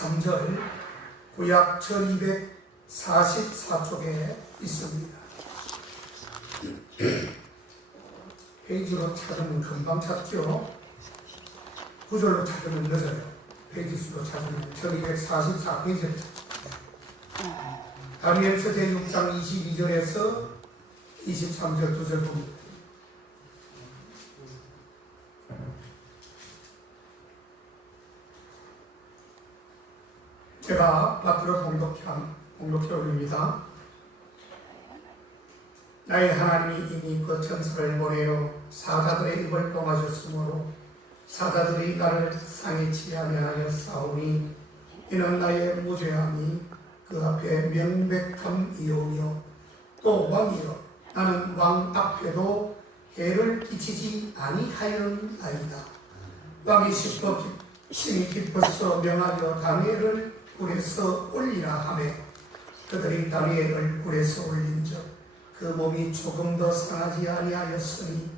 23절 구약 1244쪽에 있습니다. 페이지로 찾으면 금방 찾죠. 구절로 찾으면 늦어요. 페이지 수로 찾으면 1244페이지를 다니엘서 제6장 22절에서 23절 2절 봅니다. 제가 밖으로 공독해 올립니다. 나의 하나님이 이미 그 천사를 보내어 사자들의 입을 동하셨으므로 사자들이 나를 상해치 아니하여 싸우니 이는 나의 무죄함이 그 앞에 명백함이오며 또 왕이여 나는 왕 앞에도 해를 끼치지 아니하였나이다. 왕이 심히 기뻐서 명하여 다니엘을 굴에서 올리라 하매 그들이 다니엘을 굴에서 올린즉 그 몸이 조금 더 상하지 아니하였으니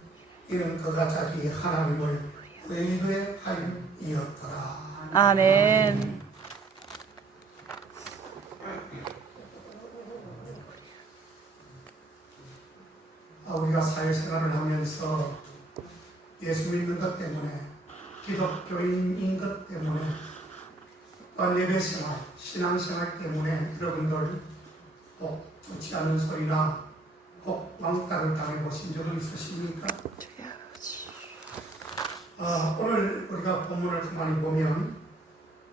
이는 그가 자기 하나님을 의뢰하였더라. 아멘. 우리가 사회생활을 하면서 예수 믿는 것 때문에 기독교인인 것 때문에 예배생활, 신앙생활 때문에 여러분들 꼭 좋지 않은 소리나 꼭 왕따를 당해보신 적은 있으십니까? 오늘 우리가 본문을 가만히 보면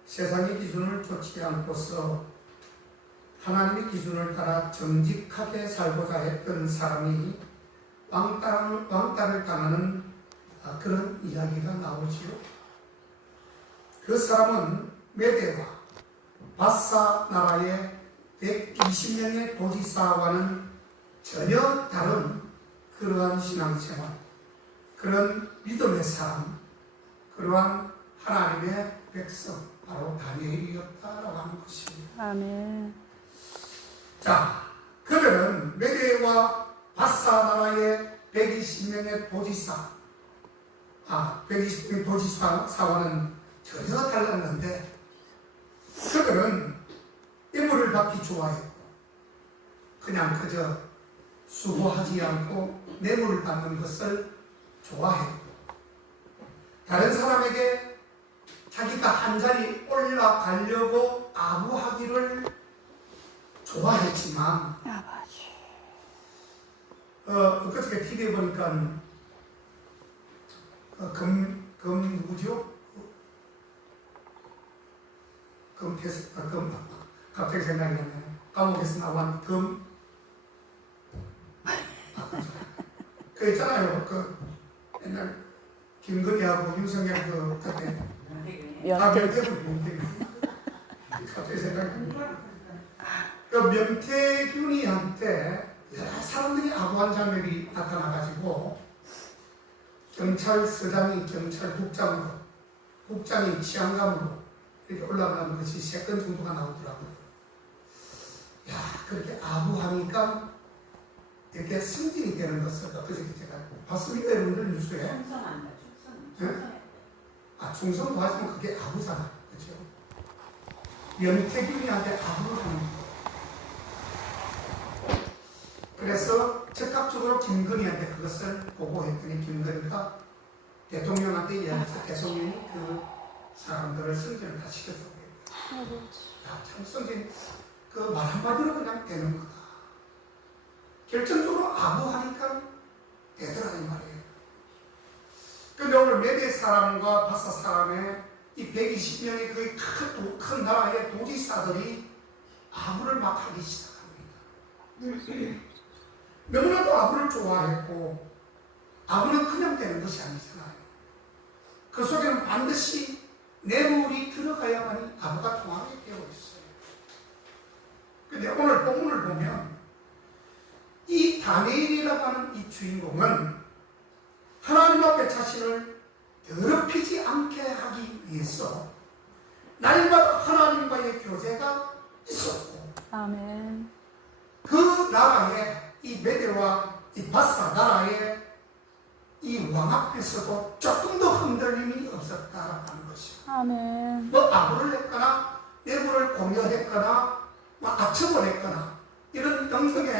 세상의 기준을 좇지 않고서 하나님의 기준을 따라 정직하게 살고자 했던 사람이 왕따를 당하는 그런 이야기가 나오지요. 그 사람은 메대와 바사 나라의 120명의 도지사와는 전혀 다른 그러한 신앙생활, 그런 믿음의 사람, 그러한 하나님의 백성, 바로 다니엘이었다라고 하는 것입니다. 아멘. 자, 그들은 메대와 바사 나라의 120명의 도지사, 120명의 도지사와는 전혀 달랐는데 그들은 인물을 받기 좋아했고 그냥 그저 수고하지 않고 뇌물을 받는 것을 좋아했고 다른 사람에게 자기가 한 자리 올라가려고 아부하기를 좋아했지만 그저께 TV에 보니까 누구죠? 갑자기 생각이 나네요. 감옥에서 나온 그 있잖아요. 그 옛날 김건희하고 윤석열 그때 명태균 갑자기 생각이 납니다. 그 명태균이한테 여러 사람들이 아부한 장면이 나타나가지고 경찰서장이 경찰국장으로 국장이 치안감으로 이렇게 올라가는 것이 3건 정도가 나오더라고요. 야, 그렇게 아부하니까 이렇게 승진이 되는 것을 그저께 제가 봤습니다. 여러분들 뉴스에. 충성한다. 충성. 충성도 하지만 그게 아부잖아요. 그렇죠? 명태균이한테 아부를 하는 거예요. 그래서 적극적으로 김건희한테 그것을 보고했더니 김건희가 대통령한테 이야기해서 대통령이 그 사람들을 승진을 다 시켰다고 해요. 야, 참 승진 그 말 한마디로 그냥 되는 거다. 결정적으로 아부하니까 되더라는 말이에요. 그런데 오늘 메대 사람과 바사 사람의 이 120명의 거의 큰 나라의 도지사들이 아부를 막 하기 시작합니다. 너무나도 아부를 좋아했고 아부는 그냥 되는 것이 아니잖아요. 그 속에는 반드시 뇌물이 들어가야만이 아부가 통하게 되어 있어요. 그런데 오늘 본문을 보면 이 다니엘이라고 하는 이 주인공은 하나님 앞에 자신을 더럽히지 않게 하기 위해서 날마다 하나님과의 교제가 있었고 아멘. 그 나라의 이 메대와 이 바사 나라의 이 왕 앞에서도 조금 더 흔들림이 없었다라는 것이요. 아멘. 뭐 아부를 했거나 그리스도를 공여했거나 아첨을 했거나 이런 영성에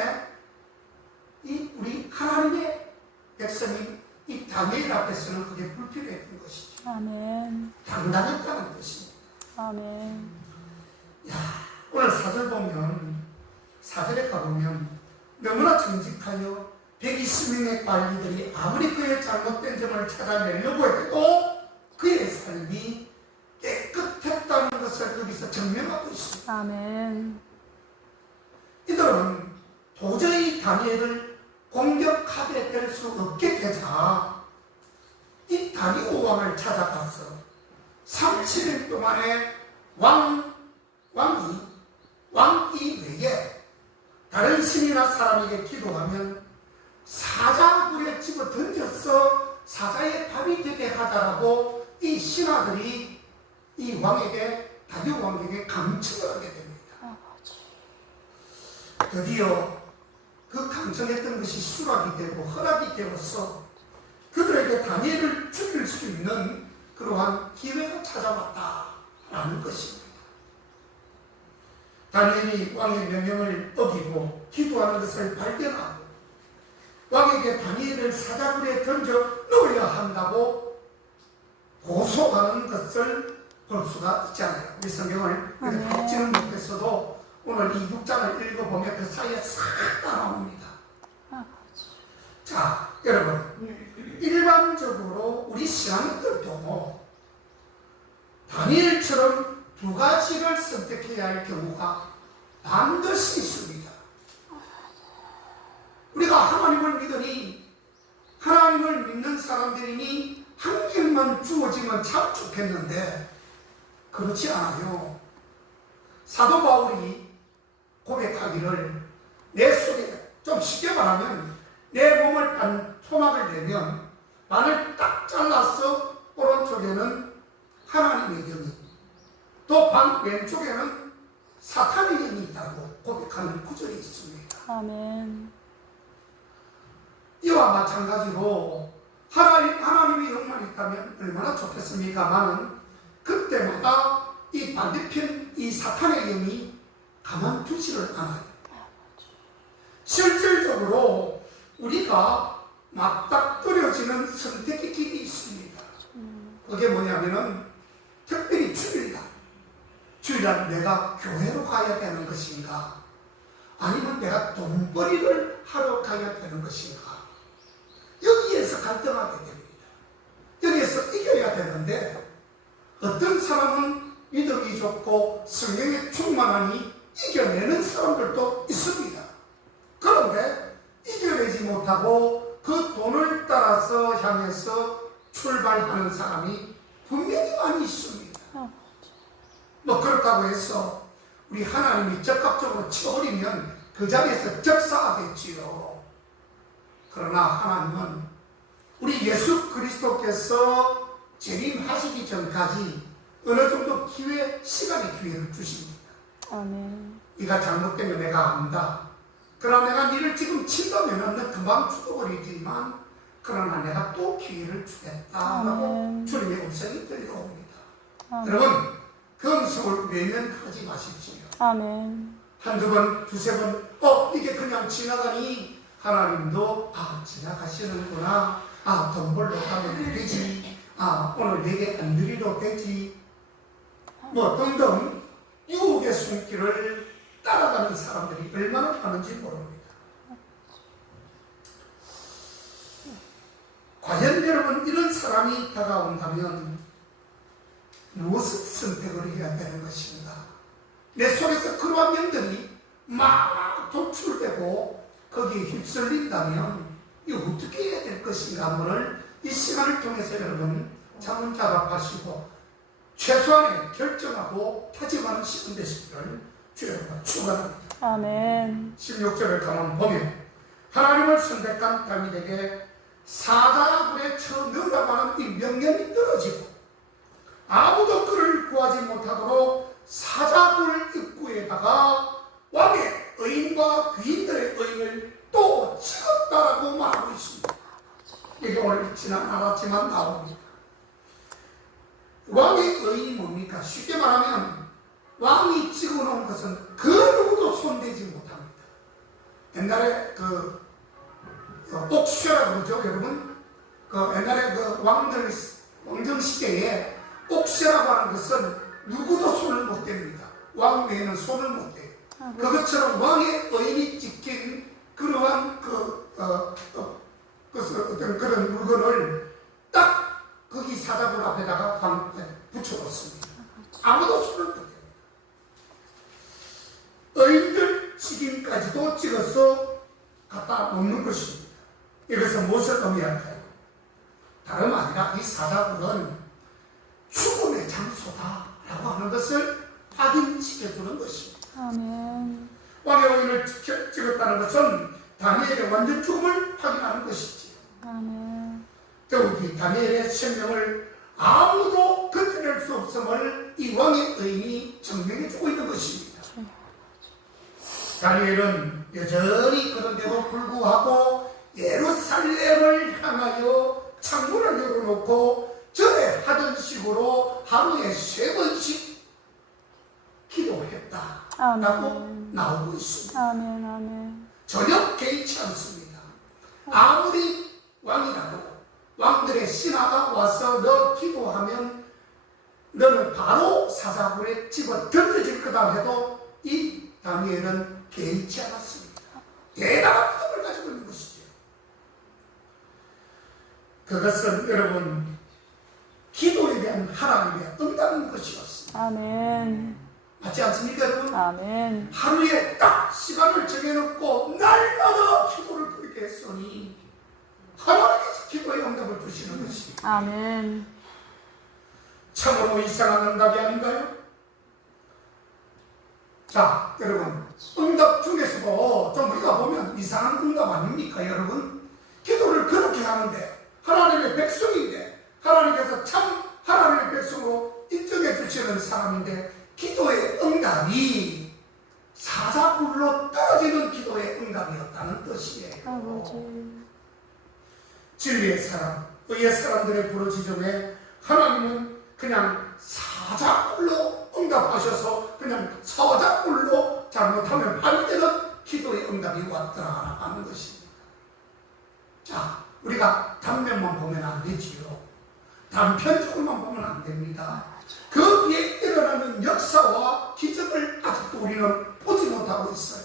이 우리 하나님의 백성이 이 다니엘 앞에서는 그게 불필요했던 것이죠. 아멘. 당당했다는 뜻입니다. 아멘. 야, 오늘 4절 보면 4절에 가보면 너무나 정직하여 120명의 관리들이 아무리 그의 잘못된 점을 찾아내려고 해도 그의 삶이 깨끗했다는 것을 거기서 증명하고 있습니다. 아멘. 이들은 도저히 다니엘을 공격하게 될 수 없게 되자 이 다리오 왕을 찾아가서 37일 동안에 왕이 외에 다른 신이나 사람에게 기도하면 사자굴에 집어 던져서 사자의 밥이 되게 하자라고 이 신하들이 이 왕에게, 다리오 왕에게 강청을 하게 됩니다. 드디어 그 강청했던 것이 수락이 되고 허락이 되어서 그들에게 다니엘을 죽일 수 있는 그러한 기회가 찾아왔다라는 것입니다. 다니엘이 왕의 명령을 어기고 기도하는 것을 발견하고 왕에게 다니엘을 사자굴에 던져 넣어야 한다고 고소하는 것을 볼 수가 있잖아요. 우리 성경을 읽지는 못했어도 오늘 이 6장을 읽어보면 그 사이에 싹 다 나옵니다. 자, 여러분, 일반적으로 우리 신앙인들도 다니엘처럼 두 가지를 선택해야 할 경우가 반드시 있습니다. 우리가 하나님을 믿으니, 하나님을 믿는 사람들이니 한 길만 주어지면 참 좋겠는데 그렇지 않아요. 사도 바울이 고백하기를 내 속에, 좀 쉽게 말하면 내 몸을 토막을 내면 반을 딱 잘라서 오른쪽에는 하나님의 영이, 또 반 왼쪽에는 사탄의 영이 있다고 고백하는 구절이 있습니다. 아멘. 이와 마찬가지로 하나님의 영만 있다면 얼마나 좋겠습니까마는 그때마다 이 반대편 이 사탄의 영이 가만두지를 않아요. 실질적으로 우리가 맞닥뜨려지는 선택의 길이 있습니다. 그게 뭐냐면은 특별히 주일날 내가 교회로 가야 되는 것인가, 아니면 내가 돈벌이를 하러 가야 되는 것인가, 여기에서 갈등하게 됩니다. 여기에서 이겨야 되는데 어떤 사람은 믿음이 좋고 성령에 충만하니 이겨내는 사람들도 있습니다. 그런데 이겨내지 못하고 그 돈을 따라서 향해서 출발하는 사람이 분명히 많이 있습니다. 뭐 그렇다고 해서 우리 하나님이 적극적으로 쳐버리면 그 자리에서 적사하겠지요. 그러나 하나님은 우리 예수 그리스도께서 재림하시기 전까지 어느 정도 시간의 기회를 주십니다. 아멘. 네가 잘못되면 내가 안다. 그러나 내가 너를 지금 친다면 너 금방 죽어버리지만 그러나 내가 또 기회를 주겠다라고 주님의 음성이 들려옵니다. 여러분, 그 음성을 외면하지 마십시오. 아멘. 한두 번, 두세 번, 이게 그냥 지나가니 하나님도 지나가시는구나. 돈 벌러 가면 되지. 오늘 내게 안 드리도 되지. 뭐 등등 유혹의 손길을 따라가는 사람들이 얼마나 많은지 모릅니다. 과연 여러분, 이런 사람이 다가온다면 무엇을 선택을 해야 되는 것인가? 내 속에서 그러한 영들이 막 도출되고 거기에 휩쓸린다면 이거 어떻게 해야 될 것인가 한번을 이 시간을 통해서 여러분 자문자답하시고 최소한의 결정하고 다짐하는 시간 되시기를 주여가 축원합니다. 아멘. 16절을 가만 보면 하나님을 선택한 다윗에게 사자굴에 쳐 넣으라고 하는 이 명령이 떨어지고 아무도 그를 구하지 못하도록 사자굴 입구에다가 왕의 의인과 귀인들의 의인을 또 찍었다라고 말하고 있습니다. 이게 오늘 읽지는 않았지만 나옵니다. 왕의 의인이 뭡니까? 쉽게 말하면 왕이 찍어놓은 것은 그 누구도 손대지 못합니다. 옛날에 옥쇠라고 그러죠, 여러분? 옛날에 왕정 시대에 옥쇠라고 하는 것은 누구도 손을 못 댑니다. 왕 외에는 손을 못 대요. 그것처럼 왕의 의인이 찍힌 그러한 어떤 그런 물건을 딱 거기 사자굴 앞에다가 붙여놓습니다. 아무도 손을 못 댑니다. 의인들 직인까지도 찍어서 갖다 놓는 것입니다. 이것은 무엇을 의미할까요? 다름 아니라 이 사자굴은 죽음의 장소다라고 하는 것을 확인시켜주는 것입니다. 아멘. 왕의 의인을 찍었다는 것은 다니엘의 완전 죽음을 확인하는 것이지요. 아멘. 더욱이 다니엘의 생명을 아무도 건져낼 수 없음을 이 왕의 의인이 증명해주고 있는 것입니다. 다니엘은 여전히 그런데도 불구하고 예루살렘을 향하여 창문을 열어놓고 전에 하던 식으로 하루에 3번씩 기도했다라고 나오고 있습니다. 아멘. 아멘. 전혀 개의치 않습니다. 아무리 왕이라도 왕들의 신하가 와서 너 기도하면 너는 바로 사자굴에 집어 던져질 거다 해도 이 다니엘은 개의치 않았습니다. 대단한 믿음을 가지고 있는 것이죠. 그것은 여러분 기도에 대한 하나님의 응답인 것이었습니다. 아멘. 맞지 않습니까 여러분? 아멘. 하루에 딱 시간을 정해놓고 날마다 기도를 그렇게 했으니 하나님께서 기도의 응답을 주시는 것입니다. 아멘. 참으로 이상한 응답이 아닌가요? 자, 여러분, 응답 중에서도 좀 우리가 보면 이상한 응답 아닙니까, 여러분? 기도를 그렇게 하는데 하나님의 백성인데 하나님께서 참 하나님의 백성으로 인정해 주시는 사람인데 기도의 응답이 사자굴로 떨어지는 기도의 응답이었다는 뜻이에요. 아버지. 진리의 사람, 의의 사람들의 부르짖음에 하나님은 그냥 사자굴로 응답하셔서 그냥 사자굴로 잘못하면 안 되는 기도의 응답이 왔더라 하는 것입니다. 자, 우리가 단면만 보면 안 되지요. 단편적으로만 보면 안 됩니다. 그 뒤에 일어나는 역사와 기적을 아직도 우리는 보지 못하고 있어요.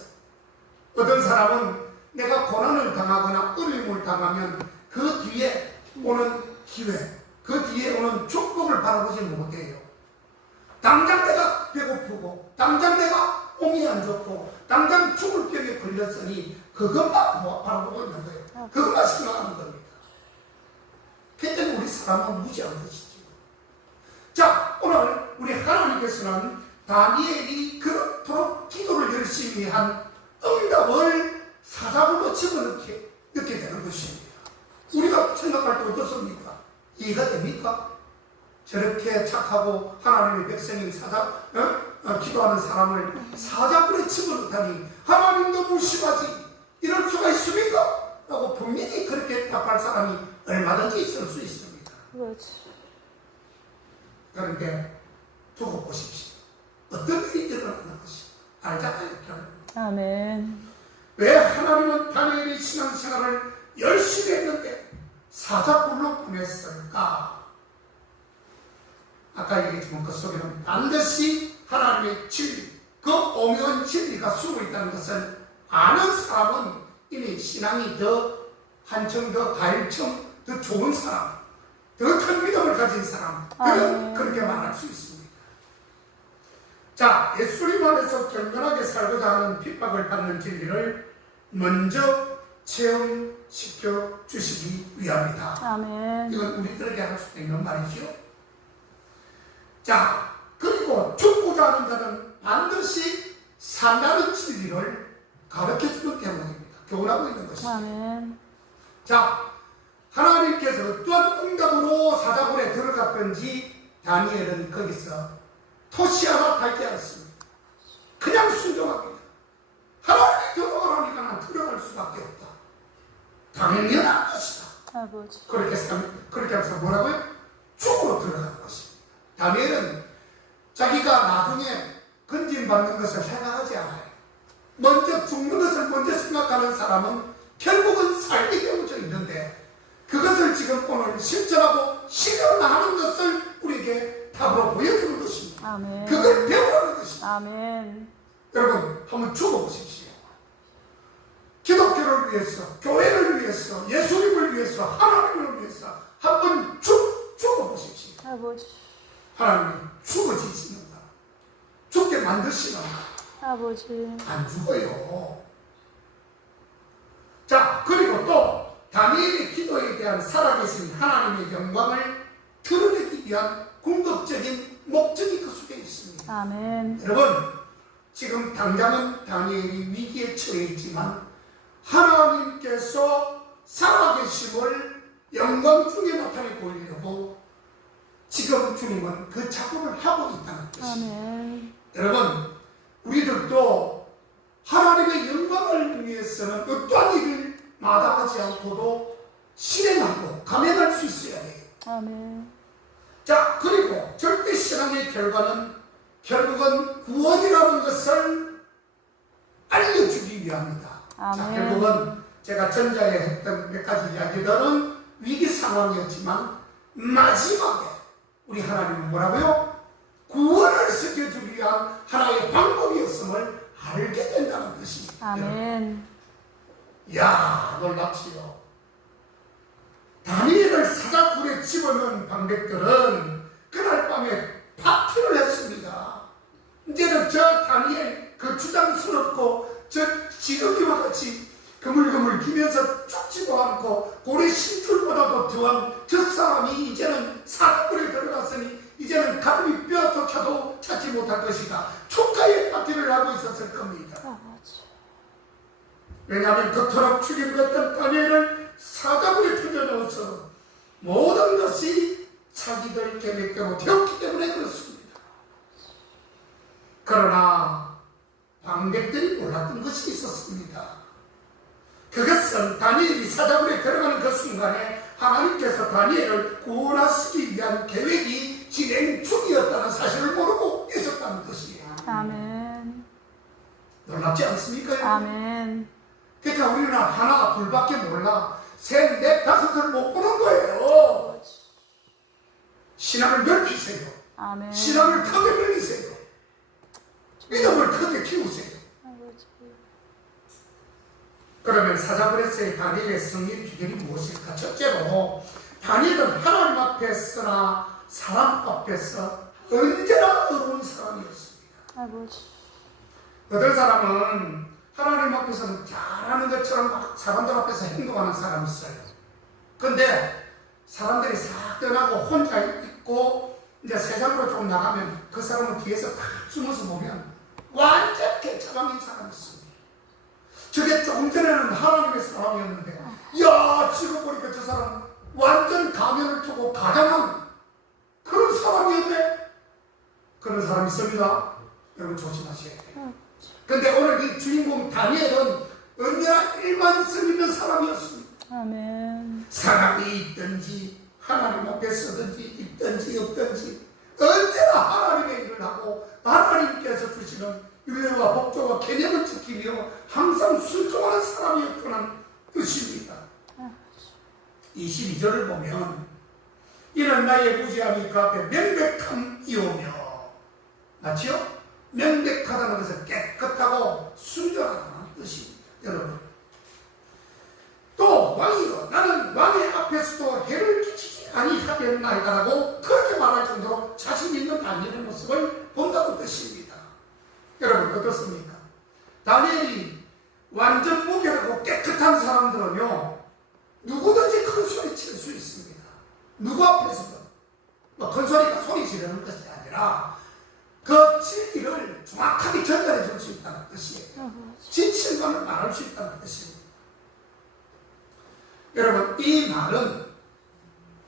어떤 사람은 내가 고난을 당하거나 어려움을 당하면 그 뒤에 오는 기회, 그 뒤에 오는 축복을 바라보지 못해요. 당장 내가 배고프고 당장 내가 몸이 안 좋고 당장 죽을 병에 걸렸으니 그것만 바라보고 있는 거예요. 그것만 생각하는 겁니다. 그때는 우리 사람은 무지한 것이죠. 자, 오늘 우리 하나님께서는 다니엘이 그렇도록 기도를 열심히 한 응답을 사자굴로 집어넣게 되는 것입니다. 우리가 생각할 때 어떻습니까? 이해가 됩니까? 저렇게 착하고 하나님의 백성인 기도하는 사람을 사자굴에 집어넣다니 하나님도 무심하지 이럴 수가 있습니까? 라고 분명히 그렇게 답할 사람이 얼마든지 있을 수 있습니다. 그렇지. 그런데 두고 보십시오. 어떤 일이 일어나는 것이 알잖아요. 아멘. 왜 하나님은 다니엘의 신앙생활을 열심히 했는데 사자굴로 보냈을까? 아까 얘기했지만 그 속에는 반드시 하나님의 진리, 그 오묘한 진리가 숨어 있다는 것을 아는 사람은 이미 신앙이 더 한층 더 가일층 더 좋은 사람, 더 큰 믿음을 가진 사람들은 그렇게 말할 수 있습니다. 자, 예수님 안에서 경건하게 살고자 하는 핍박을 받는 진리를 먼저 체험시켜 주시기 위함이다. 아멘. 이건 우리들에게 할 수 있는 말이죠. 자, 그리고 죽고자 하는 자는 반드시 산다는 진리를 가르쳐주는 대목입니다. 교훈하고 있는 것입니다. 아멘. 자, 하나님께서 어떠한 응답으로 사자굴에 들어갔든지 다니엘은 거기서 토시 하나 달지 않습니다. 그냥 순종합니다. 하나님이 들어가라니까 난 들어갈 수밖에 없다. 당연한 것이다. 아버지. 그렇게 해서 뭐라고요? 죽으로 들어가는 것입니다. 다니엘은 자기가 나중에 그냥 죽임 받는 것을 생각하지 않아요. 먼저 죽는 것을 먼저 생각하는 사람은 결국은 살게 되어져 있는데 그것을 지금 오늘 실천하고 실현하는 것을 우리에게 답으로 보여주는 것입니다. 아멘. 그걸 배우라는 것입니다. 아멘. 여러분 한번 죽어보십시오. 기독교를 위해서, 교회를 위해서, 예수님을 위해서, 하나님을 위해서 한번 죽어보십시오. 아버지. 하나님이 죽어지시는가? 죽게 만드시는가? 아버지. 안 죽어요. 자, 그리고 또 다니엘의 기도에 대한 살아계신 하나님의 영광을 드러내기 위한 궁극적인 목적이 그 속에 있습니다. 아멘. 여러분, 지금 당장은 다니엘이 위기에 처해 있지만 하나님께서 살아계심을 영광 중에 나타내 보이려고 지금 주님은 그 작업을 하고 있다는 것입니다. 아멘. 여러분, 우리들도 하나님의 영광을 위해서는 어떠한 일을 마다하지 않고도 실행하고 감행할 수 있어야 돼요. 아멘. 자, 그리고 절대신앙의 결과는 결국은 구원이라는 것을 알려주기 위함이다. 자, 아멘. 결국은 제가 전자에 했던 몇 가지 이야기들은 위기 상황이었지만 마지막에 우리 하나님은 뭐라고요? 구원을 시켜주기 위한 하나의 방법이었음을 알게 된다는 것입니다. 아멘. 이야, 놀랍지요. 다니엘을 사자굴에 집어넣은 방백들은 그날 밤에 파티를 했습니다. 이제는 저 다니엘 그 주장스럽고 저 지렁이와 같이 그물그물 기면서 죽지도 않고 고래 신줄보다도 더한 저 사람이 이제는 사자굴에 들어갔으니 이제는 가슴이 뼈도 켜도 찾지 못할 것이다. 축하의 파티를 하고 있었을 겁니다. 아버지. 왜냐하면 그토록 죽임받던 다니엘을 사자굴에 던져넣어서 모든 것이 자기들 계획대로 되었기 때문에 그렇습니다. 그러나 방백들이 몰랐던 것이 있었습니다. 그것은 다니엘이 사자굴에 들어가는 그 순간에 하나님께서 다니엘을 구원하시기 위한 계획이 진행 중이었다는 사실을 모르고 있었다는 것이에요. 아멘. 놀랍지 않습니까? 아멘. 그러니까 우리는 하나 둘밖에 몰라. 셋, 넷, 다섯을 못 보는 거예요. 신앙을 넓히세요. 아멘. 신앙을 크게 늘리세요. 믿음을 크게 키우세요. 아버지. 그러면 사자굴에서의 다니엘의 승리 비결이 무엇일까? 첫째로 다니엘은 하나님 앞에서나 사람 앞에서 언제나 어려운 사람이었습니다. 아버지. 어떤 사람은 하나님 앞에서는 잘하는 것처럼 막 사람들 앞에서 행동하는 사람이 있어요. 근데 사람들이 싹 떠나고 혼자 있고 이제 세상으로 좀 나가면 그 사람은 뒤에서 다 숨어서 보면 완전 개차방인 사람이 있습니다. 저게 조금 전에는 하나님의 사람이었는데 야, 지금 보니까 저 사람 완전 가면을 두고 가장한 그런 사람이었네. 그런 사람이 있습니다. 여러분 조심하셔야 돼요. 근데 오늘 이 주인공 다니엘은 언제나 일관성 있는 사람이었습니다. 아멘. 사람이 있든지 하나님 앞에 서든지 있든지 없든지 언제나 하나님의 일을 하고 하나님께서 주시는 율례와 법조와 개념을 지키며 항상 순종하는 사람이었다는 뜻입니다. 22절을 보면 이는 나의 무지함이 그 앞에 명백함이오며, 맞죠? 명백하다는 것은 깨끗하고 순전하다는 뜻입니다. 여러분, 또 왕이여 나는 왕의 앞에서도 해를 끼치지 아니하겠나이다라고 그렇게 말할 정도로 자신 있는 다니엘의 모습을 본다는 뜻입니다. 여러분 어떻습니까? 다니엘이 완전 무결하고 깨끗한 사람들은요 누구든지 큰 소리 칠 수 있습니다. 누구 앞에서든 큰 소리가 소리 지르는 것이 아니라 그 진리를 정확하게 전달해 줄 수 있다는 뜻이에요. 진실감을 말할 수 있다는 뜻입니다. 여러분, 이 말은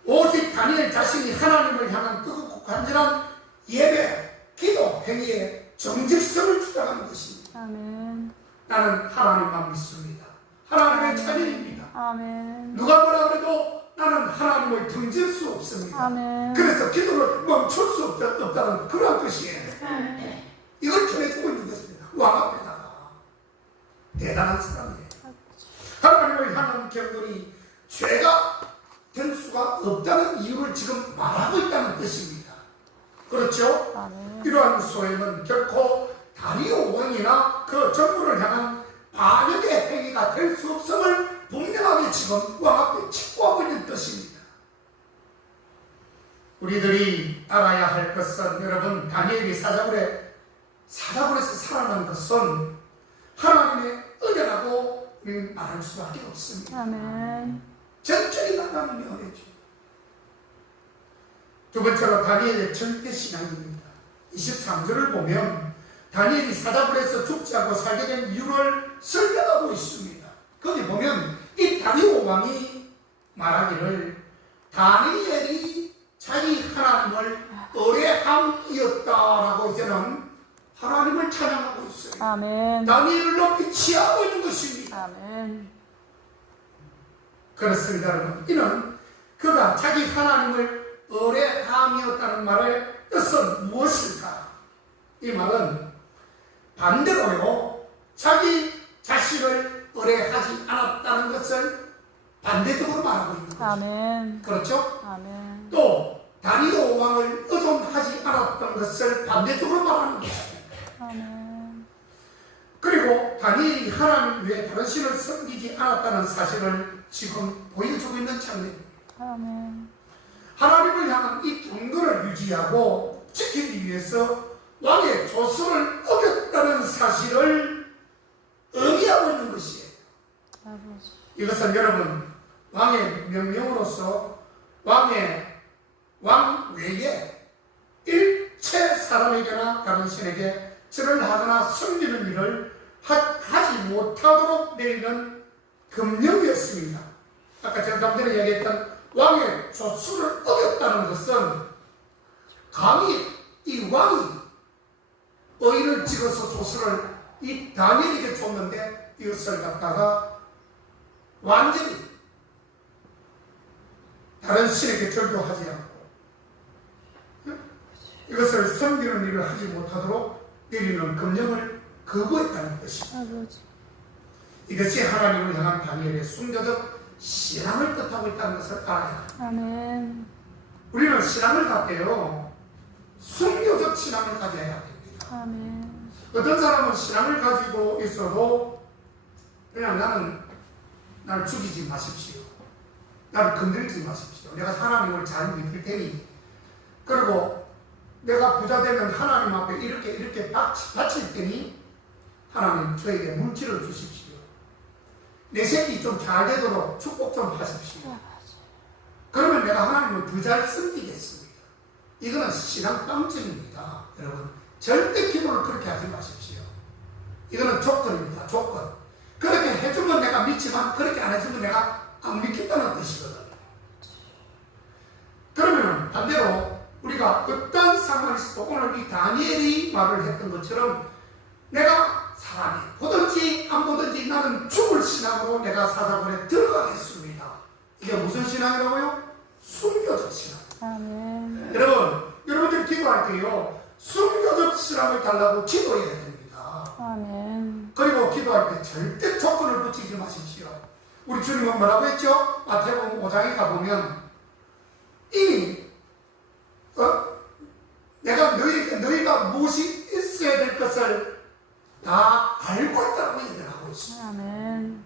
오직 다니엘 자신이 하나님을 향한 뜨겁고 간절한 예배, 기도, 행위에 정직성을 주장하는 것입니다. 아멘. 나는 하나님만 믿습니다. 하나님의 자녀입니다. 아멘. 누가 뭐라 그래도 나는 하나님을 등질 수 없습니다. 아멘. 그래서 기도를 멈출 수 없다는 그런 뜻이에요. 이걸 전해주고 요소에는 결코 다리오 왕이나 그 정부를 향한 반역의 행위가 될 수 없음을 분명하게 지금 왕 앞에 촉구하고 있는 뜻입니다. 우리들이 알아야 할 것은 여러분, 다니엘이 사자굴에서 살아난 것은 하나님의 은혜라고 우리는 말할 수밖에 없습니다. 아멘. 전적인 하나님의 은혜죠. 두 번째로 다니엘의 절대신앙입니다. 23절을 보면 다니엘이 사자굴에서 죽지 않고 살게 된 이유를 설명하고 있습니다. 거기 보면 이 다리오 왕이 말하기를 다니엘이 자기 하나님을 의뢰함이었다라고 이제는 하나님을 찬양하고 있어요. 아멘. 다니엘을 높이 취하고 있는 것입니다. 아멘. 그렇습니다, 여러분. 이는 그가 자기 하나님을 의뢰함이었다는 말의 뜻은 무엇일까? 이 말은 반대로요, 자기 자신을 의뢰하지 않았다는 것을 반대적으로 말하고 있는 거죠. 아멘. 그렇죠? 아멘. 또 다리오 왕을 의존하지 않았던 것을 반대적으로 말하는 것입니다. 아멘. 그리고 다니엘이 하나님 외에 다른 신을 섬기지 않았다는 사실을 지금 보여주고 있는 장면입니다. 아멘. 하나님을 향한 이 경건을 유지하고 지키기 위해서 왕의 조서를 어겼다는 사실을 의미하고 있는 것이에요. 아버지. 이것은 여러분, 왕의 명령으로서 왕 외에 일체 사람에게나 다른 신에게 절을 하거나 섬기는 일을 하지 못하도록 내리는 금령이었습니다. 아까 제가 좀 전에 얘기했던 왕의 조수를 어겼다는 것은 감히 이 왕이 의를 찍어서 조수를 이 다니엘에게 줬는데 이것을 갖다가 완전히 다른 신에게 절도하지 않고 이것을 섬기는 일을 하지 못하도록 내리는 금령을 거부했다는 것입니다. 아버지. 이것이 하나님을 향한 다니엘의 순교적 신앙을 뜻하고 있다는 것을 알아야 합니다. 아멘. 우리는 신앙을 갖게요, 순교적 신앙을 가져야 됩니다. 아멘. 어떤 사람은 신앙을 가지고 있어도 그냥 나를 죽이지 마십시오, 나를 건드리지 마십시오, 내가 하나님을 잘 믿을 테니, 그리고 내가 부자 되면 하나님 앞에 이렇게 바칠 테니 하나님 저에게 물질을 주십시오, 내 새끼 좀 잘 되도록 축복 좀 하십시오. 그러면 내가 하나님을 더 잘 섬기겠습니다. 이거는 신앙 빵점입니다. 여러분, 절대 기도를 그렇게 하지 마십시오. 이거는 조건입니다. 조건. 그렇게 해주면 내가 믿지만 그렇게 안 해주면 내가 안 믿겠다는 뜻이거든요. 그러면 반대로 우리가 어떤 상황이 있어도 오늘 이 다니엘이 말을 했던 것처럼 내가 사람이 보든지 안 보든지 나는 죽을 신앙으로 내가 사자굴에 들어가겠습니다. 이게 무슨 신앙이라고요? 순교적 신앙. 아멘. 여러분들 기도할 때요, 순교적 신앙을 달라고 기도해야 됩니다. 아멘. 그리고 기도할 때 절대 조건을 붙이지 마십시오. 우리 주님은 뭐라고 했죠? 마태복음 5장에 가보면 이미 내가 너희가 무엇이 있어야 될 것을 다 알고 있다고 얘기를 하고 있습니다. 아멘.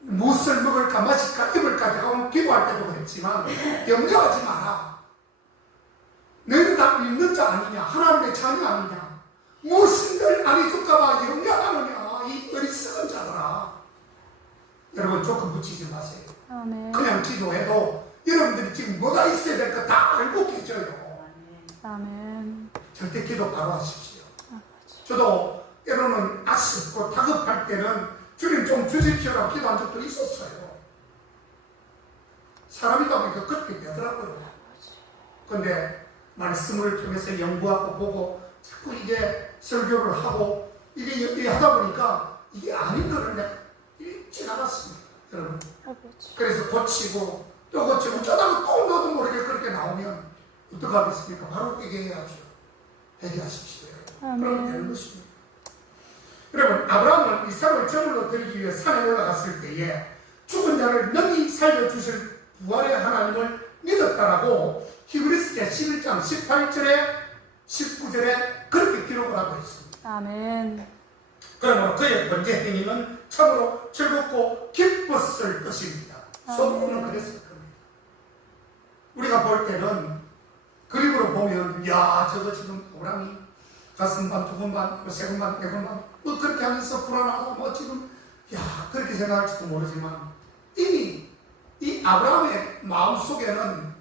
무엇을 먹을까 마실까 입을까 내가 기도할 때도 그랬지만 염려하지 마라. 너희는 다 믿는 자 아니냐, 하나님의 자녀 아니냐, 무엇인들 안 해줄까봐 염려하느냐, 이 어리석은 자들아. 여러분, 조건 붙이지 마세요. 아멘. 그냥 기도해도 여러분들이 지금 뭐가 있어야 될 거 다 알고 계셔요. 아멘. 절대 기도 바로 하십시오. 아버지. 저도 때로는 아쉽고 다급할 때는 주님 좀 주십시오라고 기도한 적도 있었어요. 사람이다 보니까 그렇게 되더라고요. 그런데 말씀을 통해서 연구하고 보고 자꾸 이게 설교를 하고 이게 하다 보니까 이게 아닌 거를 내가 일찍 알았습니다. 여러분. 아버지. 그래서 고치고 또 고치고 저다가 또 너도 모르게 그렇게 나오면 어떡하겠습니까? 바로 회개해야죠. 회개하십시오. 그러면 되는 것입니다. 여러분, 아브라함은 이삭을 제물로 드리기 위해 산에 올라갔을 때에 죽은 자를 능히 살려주실 부활의 하나님을 믿었다라고 히브리스서 11장 18절에 19절에 그렇게 기록을 하고 있습니다. 아멘. 그러므로 그의 번제 행위는 참으로 즐겁고 기뻤을 것입니다. 속으로는 그랬을 겁니다. 우리가 볼 때는 그림으로 보면 야 저거 지금 아브라함이 가슴 반, 두 번 반, 세 번 반, 네 번 반, 뭐 그렇게 하면서 불안하고 뭐 지금 야 그렇게 생각할지도 모르지만 이미 이 아브라함의 마음속에는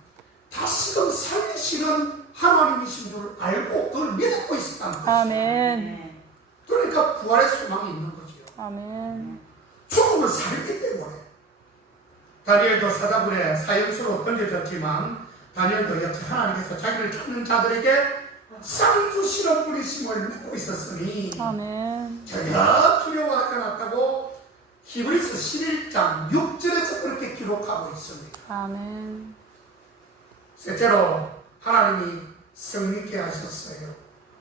다시금 살리시는 하나님이신 줄 알고 그걸 믿고 있었다는 것이죠. 아멘. 그러니까 부활의 소망이 있는 거죠. 아멘. 죽음을 살기 때문에 다니엘도 사자굴에 사형수로 던져졌지만 다니엘도 여태 하나님께서 자기를 찾는 자들에게 상 주시는 분이심을 믿고 있었으니 아멘. 전혀 두려워하지 않았다고 히브리서 11장 6절에서 그렇게 기록하고 있습니다. 아멘. 셋째로 하나님이 성립케 하셨어요.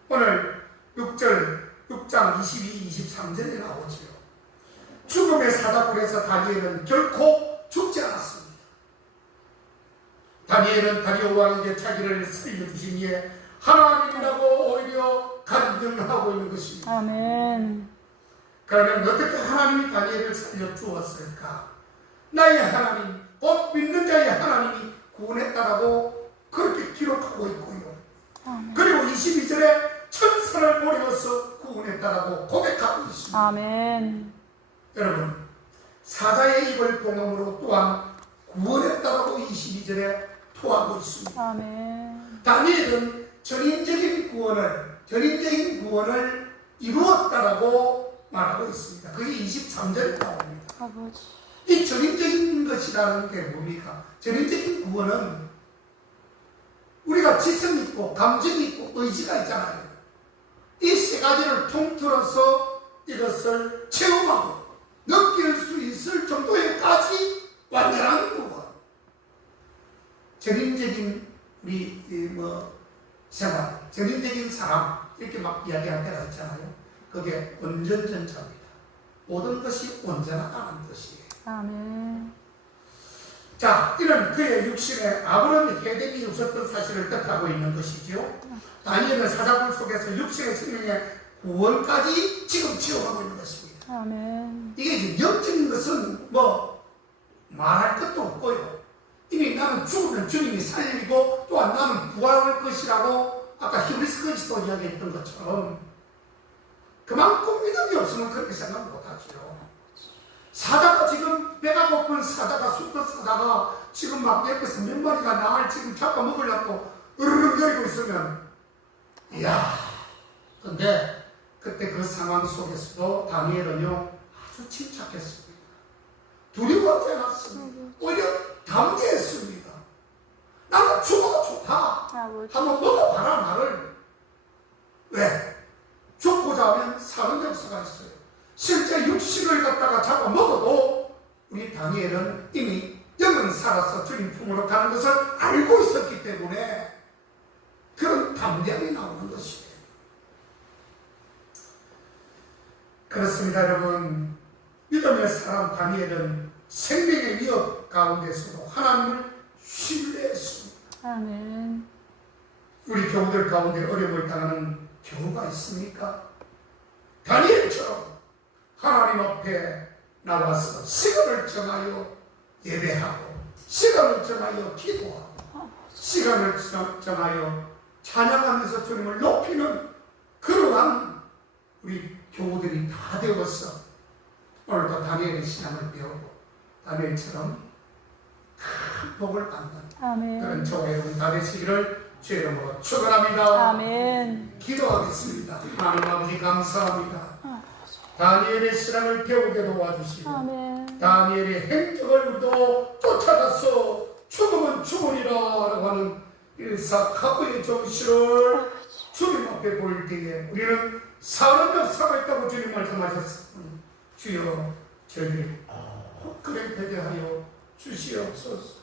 오늘 6장 22, 23절에 나오죠. 죽음의 사자굴에서 다니엘은 결코 죽지 않았습니다. 다니엘은 다리오 왕에게 자기를 살려주신 이에 하나님이라고 오히려 간증하고 있는 것입니다. 아멘. 그러면 어떻게 하나님이 다니엘을 살려주었을까? 나의 하나님, 곧 믿는 자의 하나님이 구원했다라고 그렇게 기록하고 있고요. 아멘. 그리고 22절에 천사를 보내어서 구원했다라고 고백하고 있습니다. 아멘. 여러분, 사자의 입을 봉함으로 또한 구원했다라고 22절에 토하고 있습니다. 아멘. 다니엘은 전인적인 구원을 이루었다라고 말하고 있습니다. 그게 23절에 나옵니다. 아버지. 이 전인적인 것이라는 게 뭡니까? 전인적인 구원은 우리가 지성 있고 감정 있고 의지가 있잖아요. 이 세 가지를 통틀어서 이것을 체험하고 느낄 수 있을 정도에까지 완전한 구원. 전인적인 우리 생활, 전인적인 사람 이렇게 막 이야기할 때가 있잖아요. 그게 온전전자입니다. 모든 것이 온전하다는 뜻이에요. 아멘. 자, 이런 그의 육신에 아무런 해됨이 없었던 사실을 뜻하고 있는 것이죠. 다니엘은 사자굴 속에서 육신의 생명의 구원까지 지금 체험하고 있는 것입니다. 아멘. 이게 이제 영적인 것은 뭐 말할 것도 없고요. 이미 나는 죽으면 주님이 살리고 또한 나는 부활할 것이라고 아까 히브리서 그리스도 이야기했던 것처럼 그만큼 믿음이 없으면 그렇게 생각 못하죠. 사자가 지금 배가 고픈 사자가 수컷 사자가 지금 막 옆에서 몇 마리가 나를 지금 잡아먹으려고 으르렁거리고 있으면 이야. 근데 그때 그 상황 속에서도 다니엘은요 아주 침착했습니다. 두려워하지 않았습니다. 오히려 담대했습니다. 나는 죽어도 좋다. 아버지. 한번 먹어봐라 나를. 왜? 죽고자 하면 사는 역사가 있어요. 실제 육신을 갖다가 잡아먹어도 우리 다니엘은 이미 영은 살아서 주님 품으로 가는 것을 알고 있었기 때문에 그런 담대함이 나오는 것이에요. 그렇습니다. 여러분, 믿음의 사람 다니엘은 생명의 위협 가운데서도 하나님을 신뢰했습니다. 아멘. 우리 교우들 가운데 어려움을 당하는 교우가 있습니까? 다니엘처럼 하나님 앞에 나와서 시간을 정하여 예배하고 시간을 정하여 기도하고 시간을 정하여 찬양하면서 주님을 높이는 그러한 우리 교우들이 다 되어서 오늘도 다니엘의 신앙을 배우고 다니엘처럼 큰 복을 받는 아멘. 그런 저와 여러분 다 되시기를 주의 이름으로 축원합니다. 아멘. 기도하겠습니다. 하나님 아버지 감사합니다. 다니엘의 신앙을 배우게 도와주시고 아멘. 다니엘의 행적을 우리도 쫓아가서 죽으면 죽으리라 라고 하는 일사각오의 정신을 주님 앞에 보일 때에 우리는 사는 역사가 있다고 주님 말씀하셨으니 주여 저희를 꼭 그렇게 되게 하여 주시옵소서.